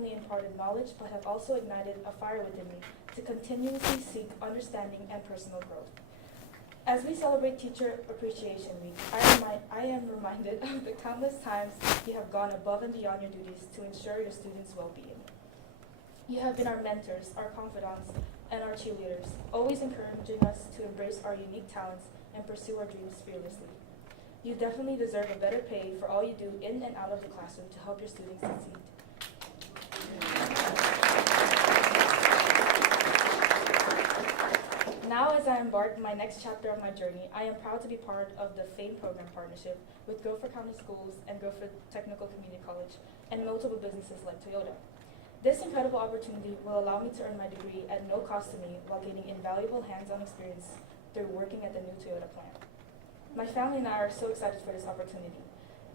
only imparted knowledge, but have also ignited a fire within me to continuously seek understanding and personal growth. As we celebrate Teacher Appreciation Week, I am reminded of the countless times you have gone above and beyond your duties to ensure your students' well-being. You have been our mentors, our confidants, and our cheerleaders, always encouraging us to embrace our unique talents and pursue our dreams fearlessly. You definitely deserve a better pay for all you do in and out of the classroom to help your students succeed. Now, as I embark on my next chapter of my journey, I am proud to be part of the FAME program partnership with Guilford County Schools and Guilford Technical Community College and multiple businesses like Toyota. This incredible opportunity will allow me to earn my degree at no cost to me while gaining invaluable hands-on experience through working at the new Toyota plant. My family and I are so excited for this opportunity.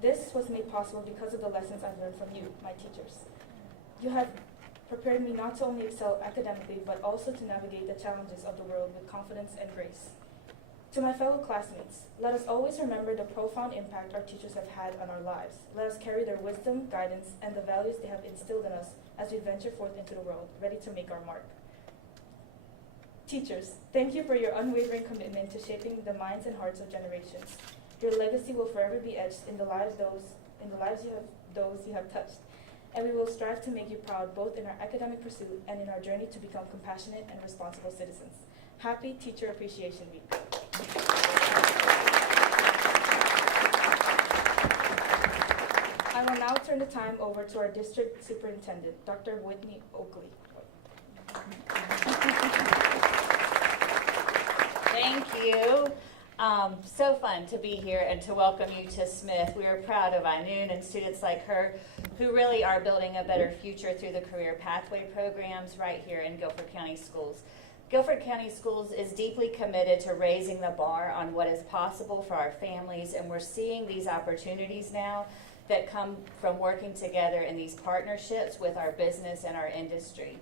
This was made possible because of the lessons I've learned from you, my teachers. You have prepared me not to only excel academically, but also to navigate the challenges of the world with confidence and grace. To my fellow classmates, let us always remember the profound impact our teachers have had on our lives. Let us carry their wisdom, guidance, and the values they have instilled in us as we venture forth into the world, ready to make our mark. Teachers, thank you for your unwavering commitment to shaping the minds and hearts of generations. Your legacy will forever be etched in the lives those you have touched. And we will strive to make you proud both in our academic pursuit and in our journey to become compassionate and responsible citizens. Happy Teacher Appreciation Week. I will now turn the time over to our District Superintendent, Dr. Whitney Oakley. Thank you. So fun to be here and to welcome you to Smith. We are proud of Ainun and students like her who really are building a better future through the career pathway programs right here in Guilford County Schools. Guilford County Schools is deeply committed to raising the bar on what is possible for our families, and we're seeing these opportunities now that come from working together in these partnerships with our business and our industry.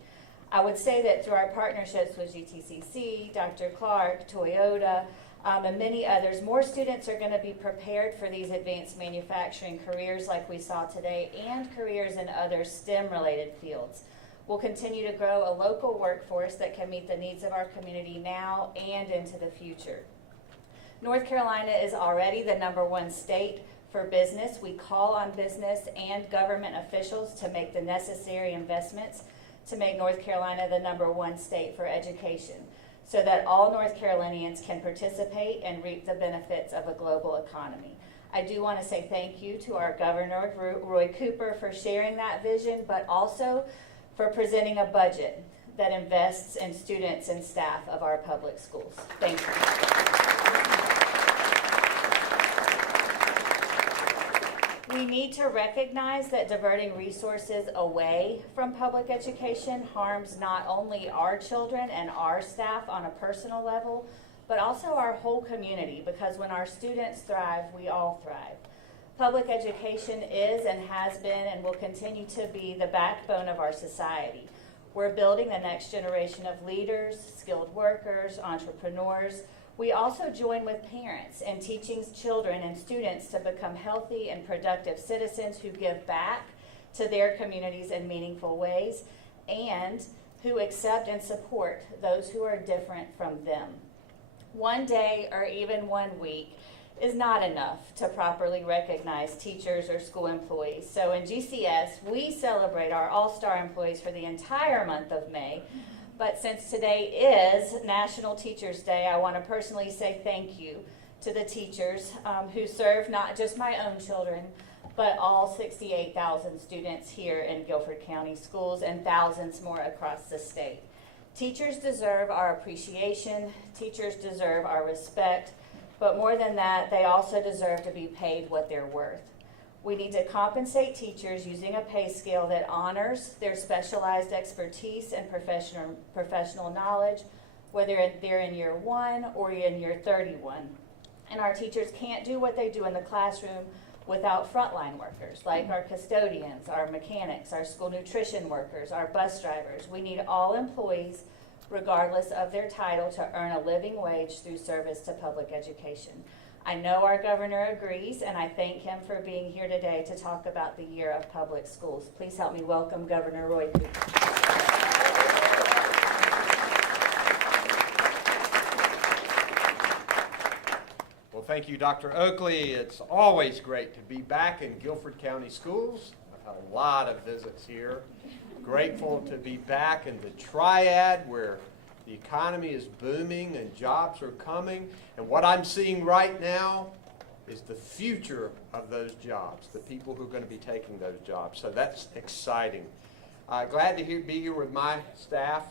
I would say that through our partnerships with GTCC, Dr. Clark, Toyota, and many others, more students are going to be prepared for these advanced manufacturing careers like we saw today and careers in other STEM-related fields. We'll continue to grow a local workforce that can meet the needs of our community now and into the future. North Carolina is already the #1 state for business. We call on business and government officials to make the necessary investments to make North Carolina the ①state for education, so that all North Carolinians can participate and reap the benefits of a global economy. I do want to say thank you to our Governor, Roy Cooper, for sharing that vision, but also for presenting a budget that invests in students and staff of our public schools. Thank you. We need to recognize that diverting resources away from public education harms not only our children and our staff on a personal level, but also our whole community, because when our students thrive, we all thrive. Public education is and has been and will continue to be the backbone of our society. We're building the next generation of leaders, skilled workers, entrepreneurs. We also join with parents in teaching children and students to become healthy and productive citizens who give back to their communities in meaningful ways and who accept and support those who are different from them. One day or even 1 week is not enough to properly recognize teachers or school employees. So in GCS, we celebrate our all-star employees for the entire month of May. But since today is National Teachers Day, I want to personally say thank you to the teachers who serve not just my own children, but all 68,000 students here in Guilford County Schools and thousands more across the state. Teachers deserve our appreciation, teachers deserve our respect, but more than that, they also deserve to be paid what they're worth. We need to compensate teachers using a pay scale that honors their specialized expertise and professional knowledge, whether they're in year 1 or in year 31. And our teachers can't do what they do in the classroom without frontline workers, like our custodians, our mechanics, our school nutrition workers, our bus drivers. We need all employees, regardless of their title, to earn a living wage through service to public education. I know our governor agrees, and I thank him for being here today to talk about the year of public schools. Please help me welcome Governor Oakley. Well, thank you, Dr. Oakley. It's always great to be back in Guilford County Schools. I've had a lot of visits here. Grateful to be back in the Triad where the economy is booming and jobs are coming. And what I'm seeing right now is the future of those jobs, the people who are going to be taking those jobs. So that's exciting. Glad to be here with my staff,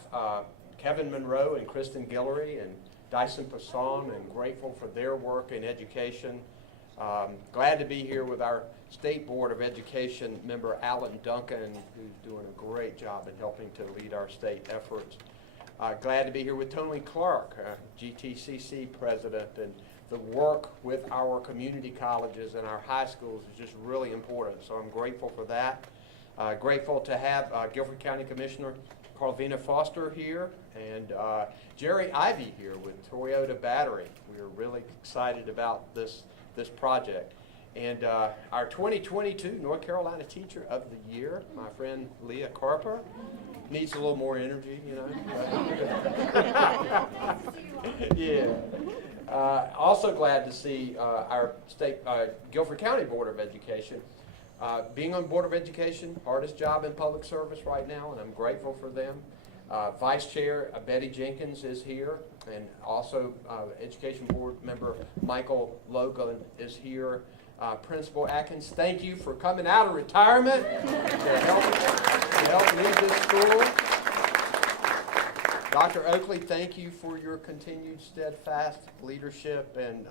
Kevin Monroe and Kristen Guillory and Dyson Passon, and grateful for their work in education. Glad to be here with our State Board of Education member Alan Duncan, who's doing a great job in helping to lead our state efforts. Glad to be here with Tony Clark, GTCC president, and the work with our community colleges and our high schools is just really important, so I'm grateful for that. Grateful to have Guilford County Commissioner Carlvina Foster here, and Jerry Ivey here with Toyota Battery. We are really excited about this project. And our 2022 North Carolina Teacher of the Year, my friend Leah Carper, needs a little more energy, you know. Yeah. Also glad to see our state Guilford County Board of Education. Being on Board of Education, hardest job in public service right now, and I'm grateful for them. Vice Chair Betty Jenkins is here, and also Education Board member Michael Logan is here. Principal Atkins, thank you for coming out of retirement to help lead this school. Dr. Oakley, thank you for your continued steadfast leadership. And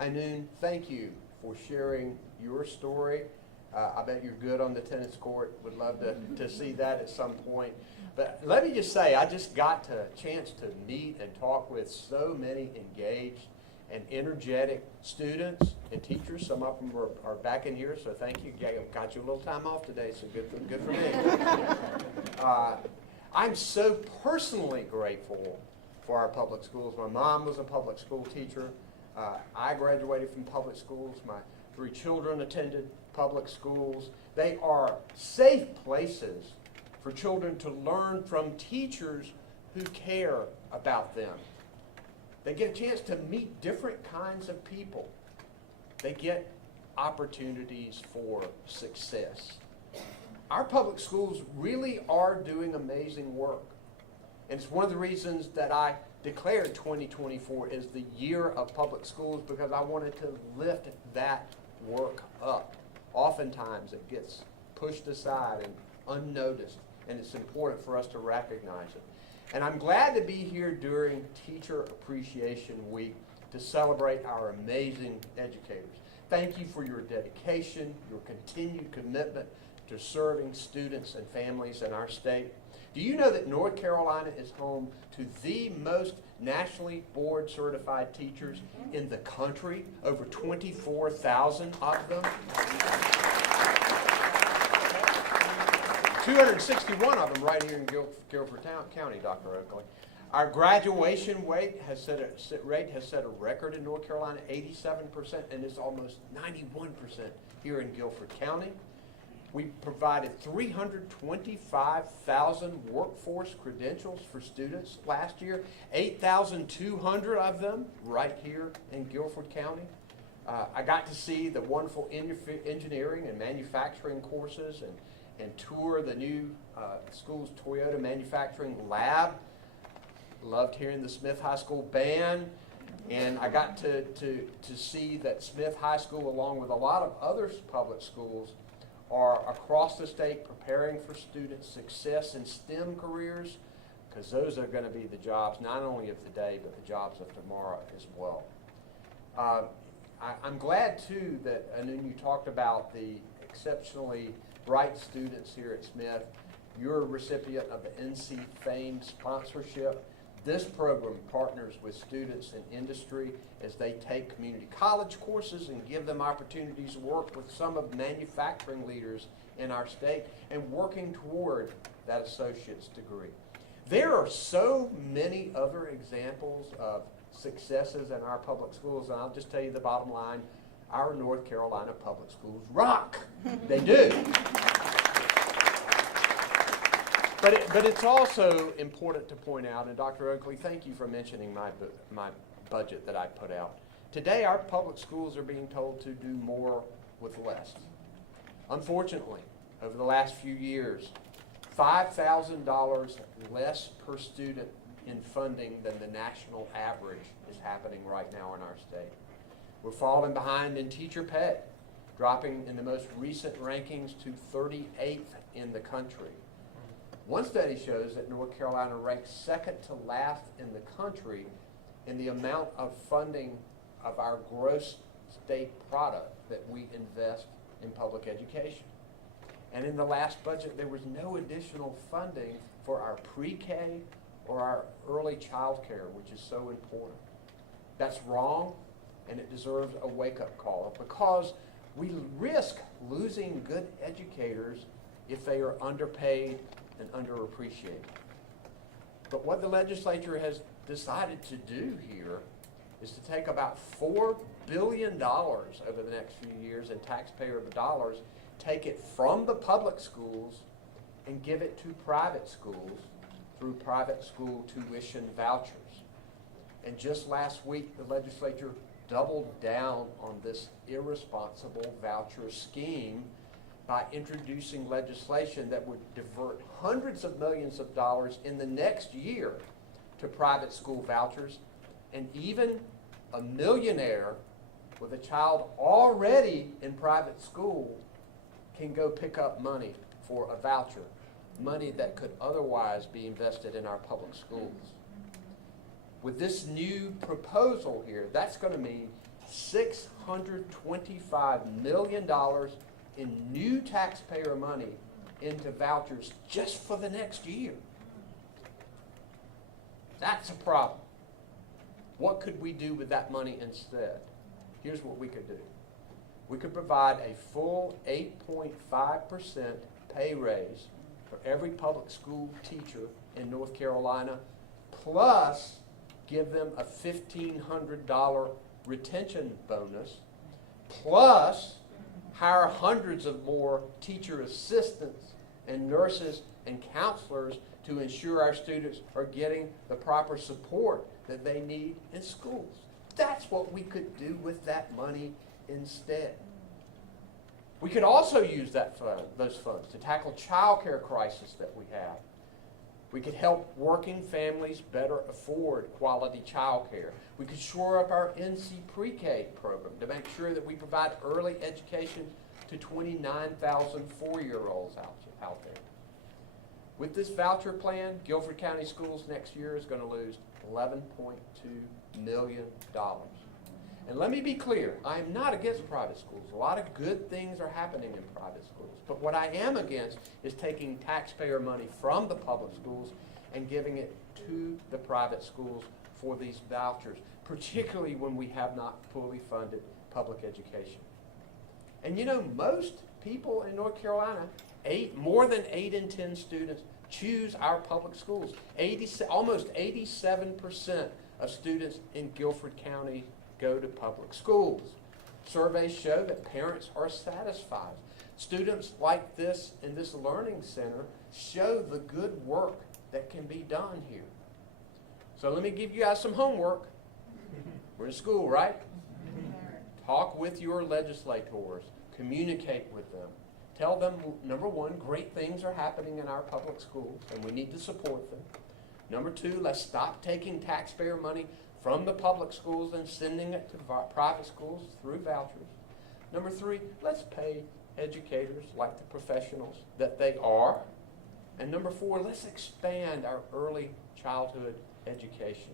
Ainun, thank you for sharing your story. I bet you're good on the tennis court. Would love to see that at some point. But let me just say, I just got a chance to meet and talk with so many engaged and energetic students and teachers. Some of them are back in here, so thank you. Got you a little time off today, so good for me. I'm so personally grateful for our public schools. My mom was a public school teacher. I graduated from public schools. My 3 children attended public schools. They are safe places for children to learn from teachers who care about them. They get a chance to meet different kinds of people. They get opportunities for success. Our public schools really are doing amazing work. And it's one of the reasons that I declared 2024 as the year of public schools, because I wanted to lift that work up. Oftentimes it gets pushed aside and unnoticed, and it's important for us to recognize it. And I'm glad to be here during Teacher Appreciation Week to celebrate our amazing educators. Thank you for your dedication, your continued commitment to serving students and families in our state. Do you know that North Carolina is home to the most nationally board certified teachers in the country? Over 24,000 of them. 261 of them right here in Guilford County, Dr. Oakley. Our graduation rate has set a record in North Carolina, 87%, and it's almost 91% here in Guilford County. We provided 325,000 workforce credentials for students last year, 8,200 of them right here in Guilford County. I got to see the wonderful engineering and manufacturing courses and tour the new school's Toyota manufacturing lab. Loved hearing the Smith High School band, and I got to see that Smith High School, along with a lot of other public schools, are across the state preparing for students' success in STEM careers, because those are going to be the jobs not only of the day but the jobs of tomorrow as well. I'm glad too that Ainun, you talked about the exceptionally bright students here at Smith. You're a recipient of the NC Fame sponsorship. This program partners with students in industry as they take community college courses and give them opportunities to work with some of the manufacturing leaders in our state and working toward that associate's degree. There are so many other examples of successes in our public schools, and I'll just tell you the bottom line, our North Carolina public schools rock. They do. But it's also important to point out, and Dr. Oakley, thank you for mentioning my budget that I put out. Today, our public schools are being told to do more with less. Unfortunately, over the last few years, $5,000 less per student in funding than the national average is happening right now in our state. We're falling behind in teacher pay, dropping in the most recent rankings to 38th in the country. One study shows that North Carolina ranks second to last in the country in the amount of funding of our gross state product that we invest in public education. And in the last budget, there was no additional funding for our pre-K or our early child care, which is so important. That's wrong, and it deserves a wake-up call, because we risk losing good educators if they are underpaid and underappreciated. But what the legislature has decided to do here is to take about $4 billion over the next few years in taxpayer dollars, take it from the public schools and give it to private schools through private school tuition vouchers. And just last week, the legislature doubled down on this irresponsible voucher scheme by introducing legislation that would divert hundreds of millions of dollars in the next year to private school vouchers, and even a millionaire with a child already in private school can go pick up money for a voucher, money that could otherwise be invested in our public schools. With this new proposal here, that's going to mean $625 million in new taxpayer money into vouchers just for the next year. That's a problem. What could we do with that money instead? Here's what we could do. We could provide a full 8.5% pay raise for every public school teacher in North Carolina, plus give them a $1,500 retention bonus, plus hire hundreds of more teacher assistants and nurses and counselors to ensure our students are getting the proper support that they need in schools. That's what we could do with that money instead. We could also use those funds to tackle child care crisis that we have. We could help working families better afford quality child care. We could shore up our NC Pre-K program to make sure that we provide early education to 29,000 four-year-olds out there. With this voucher plan, Guilford County Schools next year is going to lose $11.2 million. And let me be clear, I am not against private schools. A lot of good things are happening in private schools. But what I am against is taking taxpayer money from the public schools and giving it to the private schools for these vouchers, particularly when we have not fully funded public education. And you know, most people in North Carolina, more than 8 in 10 students choose our public schools. Almost 87% of students in Guilford County go to public schools. Surveys show that parents are satisfied. Students like this in this learning center show the good work that can be done here. So let me give you guys some homework. We're in school, right? Talk with your legislators. Communicate with them. Tell them, number one, great things are happening in our public schools, and we need to support them. Number two, let's stop taking taxpayer money from the public schools and sending it to private schools through vouchers. Number three, let's pay educators like the professionals that they are. And number four, let's expand our early childhood education.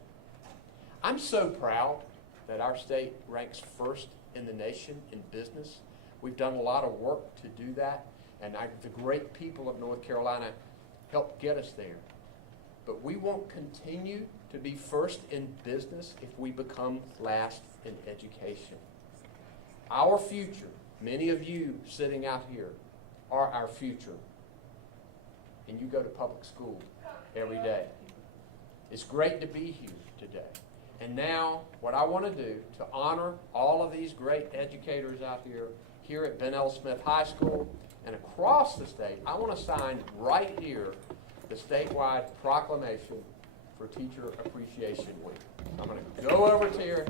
I'm so proud that our state ranks first in the nation in business. We've done a lot of work to do that, and the great people of North Carolina helped get us there. But we won't continue to be first in business if we become last in education. Our future, many of you sitting out here, are our future. And you go to public school every day. It's great to be here today. And now, what I want to do to honor all of these great educators out here at Ben L. Smith High School and across the state, I want to sign right here the statewide proclamation for Teacher Appreciation Week. I'm going to go over to here.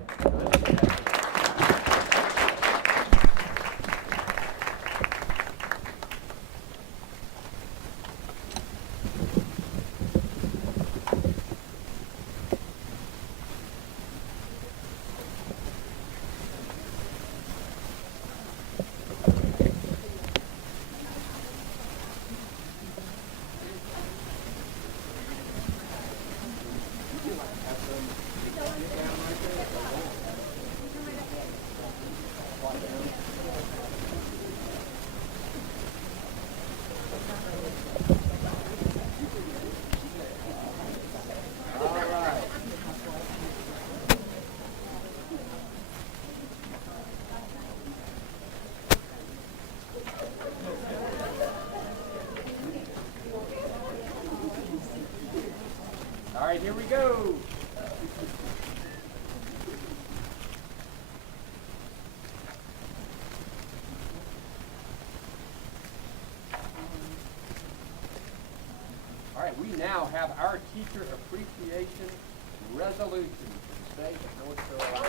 All right, here we go. All right, we now have our Teacher Appreciation Resolution for the state of North Carolina.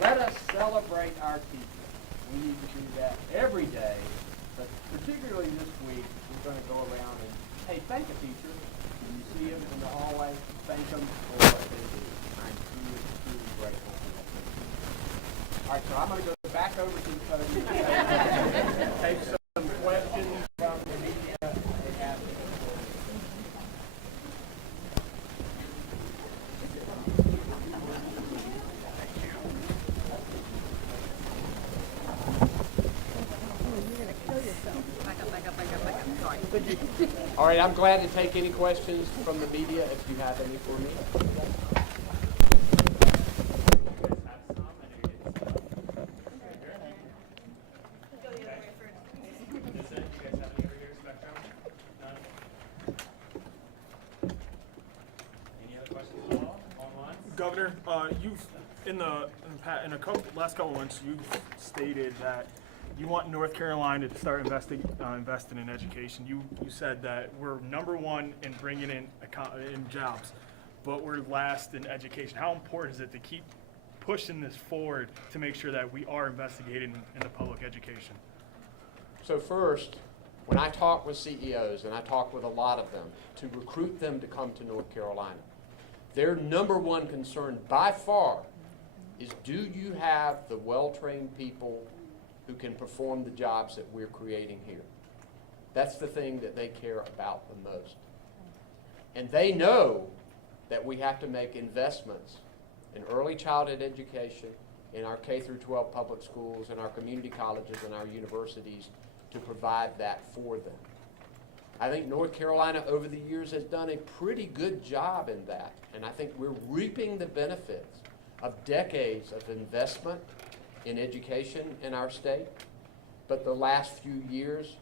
Let us celebrate our teachers. We need to do that every day, but particularly this week, we're going to go around and, hey, thank a teacher. When you see them in the hallway, thank them for what they do. I'm truly, truly grateful for that. All right, so I'm going to go back over to the podium. Take some questions from the media. They have All right, I'm glad to take any questions from the media if you have any for me. Governor, you've in the last couple months, you've stated that you want North Carolina to start investing in education. You said that we're #1 in bringing in jobs, but we're last in education. How important is it to keep pushing this forward to make sure that we are investigating in the public education? So first, when I talk with CEOs, and I talk with a lot of them, to recruit them to come to North Carolina, their #1 concern by far is, do you have the well-trained people who can perform the jobs that we're creating here? That's the thing that they care about the most. And they know that we have to make investments in early childhood education, in our K through 12 public schools, in our community colleges, and our universities to provide that for them. I think North Carolina over the years has done a pretty good job in that, and I think we're reaping the benefits of decades of investment in education in our state. But the last few years,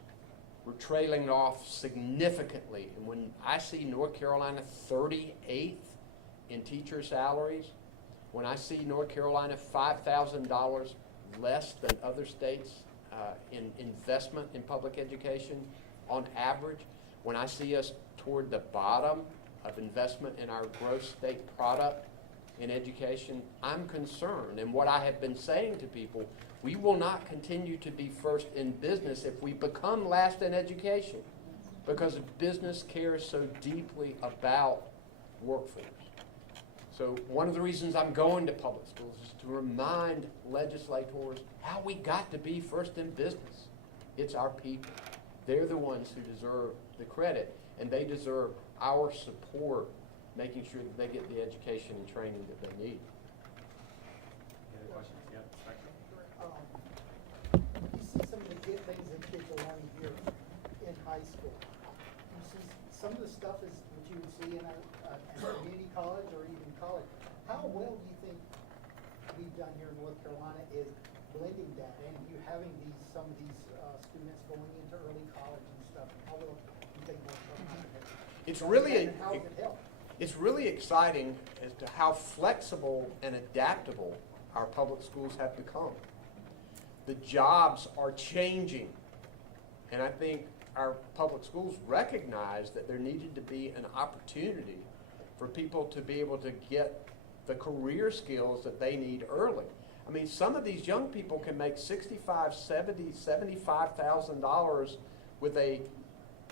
we're trailing off significantly. And when I see North Carolina 38th in teacher salaries, when I see North Carolina $5,000 less than other states in investment in public education on average, when I see us toward the bottom of investment in our gross state product in education, I'm concerned. And what I have been saying to people, we will not continue to be first in business if we become last in education, because business cares so deeply about workforce. So one of the reasons I'm going to public schools is to remind legislators how we got to be first in business. It's our people. They're the ones who deserve the credit, and they deserve our support, making sure that they get the education and training that they need. Any other questions? Yeah, Spectrum? You see some of the good things that kids will learn here in high school. You see some of the stuff is what you would see in a community college or even college. How well do you think we've done here in North Carolina is blending that and you having some of these students going into early college and stuff, how will you think will come out of it? It's really, And how does it help? it's really exciting as to how flexible and adaptable our public schools have become. The jobs are changing, and I think our public schools recognize that there needed to be an opportunity for people to be able to get the career skills that they need early. I mean, some of these young people can make $65,000, $70,000, $75,000 with a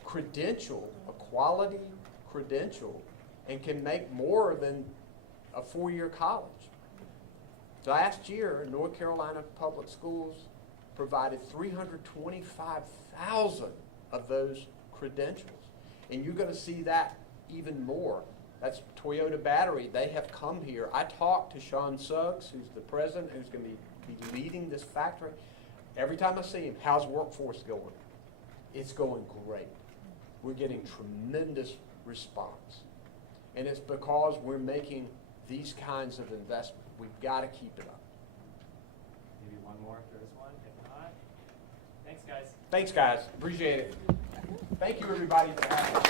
credential, a quality credential, and can make more than a 4-year college. Last year, North Carolina Public Schools provided 325,000 of those credentials. And you're going to see that even more. That's Toyota Battery. They have come here. I talked to Sean Suggs, who's the president, who's going to be leading this factory. Every time I see him, how's workforce going? It's going great. We're getting tremendous response. And it's because we're making these kinds of investments. We've got to keep it up. Maybe one more if there's one. If not, thanks, guys. Thanks, guys. Appreciate it. Thank you, everybody, for having us.